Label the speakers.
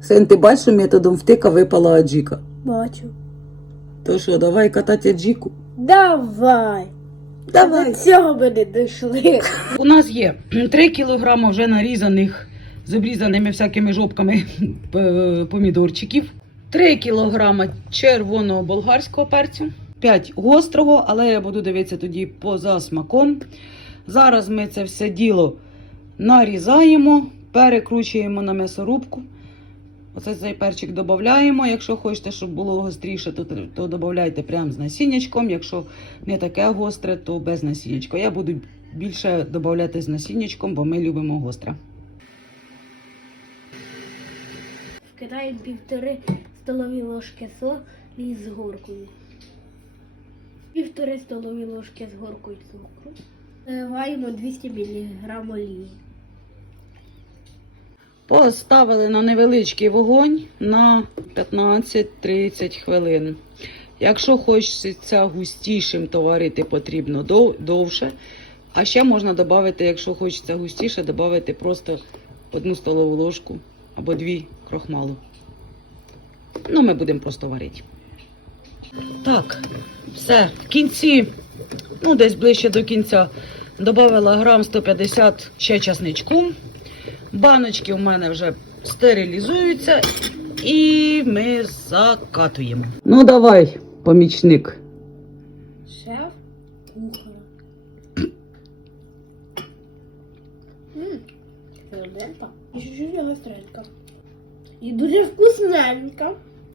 Speaker 1: Син, ти бачиш, методом втика випала аджіка.
Speaker 2: Бачу.
Speaker 1: То що, давай катати аджіку?
Speaker 2: Давай.
Speaker 1: Давай.
Speaker 2: До цього ми не дійшли.
Speaker 3: У нас є 3 кілограми вже нарізаних з обрізаними всякими жопками помідорчиків, 3 кілограми червоного болгарського перцю, 5 гострого, але я буду дивитися тоді поза смаком. Зараз ми це все діло нарізаємо, перекручуємо на м'ясорубку. Оце цей перчик додаємо. Якщо хочете, щоб було гостріше, то, то додавайте прямо з насіннячком. Якщо не таке гостре, то без насіннячка. Я буду більше додавати з насіннячком, бо ми любимо гостре.
Speaker 2: Вкидаємо півтори столові ложки солі з горкою. Півтори столові ложки з горкою цукру. Заливаємо 200 мг олії.
Speaker 3: Поставили на невеличкий вогонь на 15-30 хвилин. Якщо хочеться густішим, то варити потрібно довше. А ще можна додати, якщо хочеться густіше, додати просто одну столову ложку або дві крохмалу. Ну, ми будемо просто варити. Так, все. В кінці, ну десь ближче до кінця, додала грам 150 ще часничку. Баночки у мене вже стерилізуються і ми закатуємо. Ну давай, помічник.
Speaker 2: Шеф кухар. Серденька. І чуть-чуть гостренька. І дуже вкусненька.